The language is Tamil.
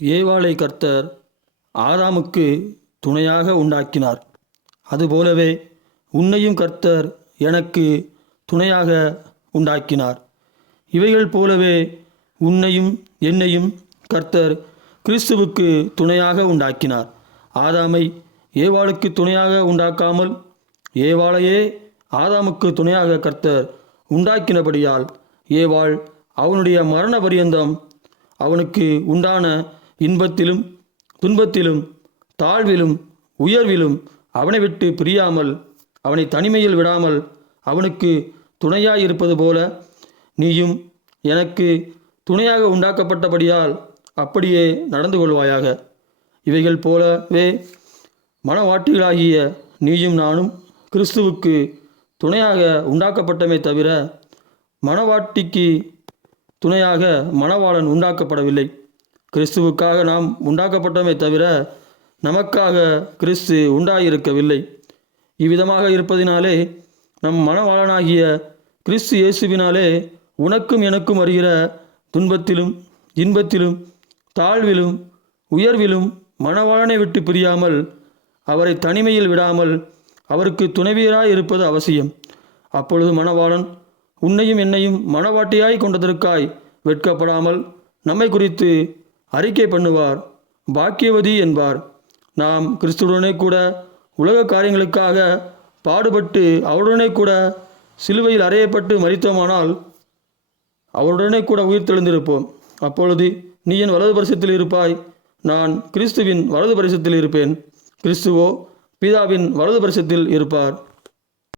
ஏவாளை கர்த்தர் ஆதாமுக்கு துணையாக உண்டாக்கினார். அதுபோலவே உன்னையும் கர்த்தர் எனக்கு துணையாக உண்டாக்கினார். இவைகள் போலவே உன்னையும் என்னையும் கர்த்தர் கிறிஸ்துவுக்கு துணையாக உண்டாக்கினார். ஆதாமை ஏவாளுக்கு துணையாக உண்டாக்காமல் ஏவாளையே ஆதாமுக்கு துணையாக கர்த்தர் உண்டாக்கினபடியால் ஏவாள் அவனுடைய மரண பரியந்தம் அவனுக்கு உண்டான இன்பத்திலும் துன்பத்திலும் தாழ்விலும் உயர்விலும் அவனை விட்டு பிரியாமல் அவனை தனிமையில் விடாமல் அவனுக்கு துணையாயிருப்பது போல நீயும் எனக்கு துணையாக உண்டாக்கப்பட்டபடியால் அப்படியே நடந்து கொள்வாயாக. இவைகள் போலவே மனவாட்டிகளாகிய நீயும் நானும் கிறிஸ்துவுக்கு துணையாக உண்டாக்கப்பட்டமே தவிர மனவாட்டிக்கு துணையாக மணவாளன் உண்டாக்கப்படவில்லை. கிறிஸ்துவுக்காக நாம் உண்டாக்கப்பட்டோமே தவிர நமக்காக கிறிஸ்து உண்டாயிருக்கவில்லை. இவ்விதமாக இருப்பதினாலே நம் மணவாளனாகிய கிறிஸ்து இயேசுவினாலே உனக்கும் எனக்கும் வருகிற துன்பத்திலும் இன்பத்திலும் தாழ்விலும் உயர்விலும் மணவாளனை விட்டு பிரியாமல் அவரை தனிமையில் விடாமல் அவருக்கு துணைவியராய் இருப்பது அவசியம். அப்பொழுது மணவாளன் உன்னையும் என்னையும் மணவாட்டியாய் கொண்டதற்காய் வெட்கப்படாமல் நம்மை குறித்து அறிக்கை பண்ணுவார், பாக்கியவதி என்பார். நாம் கிறிஸ்துவுடனே கூட உலக காரியங்களுக்காக பாடுபட்டு அவருடனே கூட சிலுவையில் அறையப்பட்டு மரித்தோமானால் அவருடனே கூட உயிர் தெழுந்திருப்போம். அப்பொழுது நீ என் வலது பரிசத்தில் இருப்பாய், நான் கிறிஸ்துவின் வலது பரிசத்தில் இருப்பேன். கிறிஸ்துவோ பிதாவின் வலது பரிசத்தில் இருப்பார்.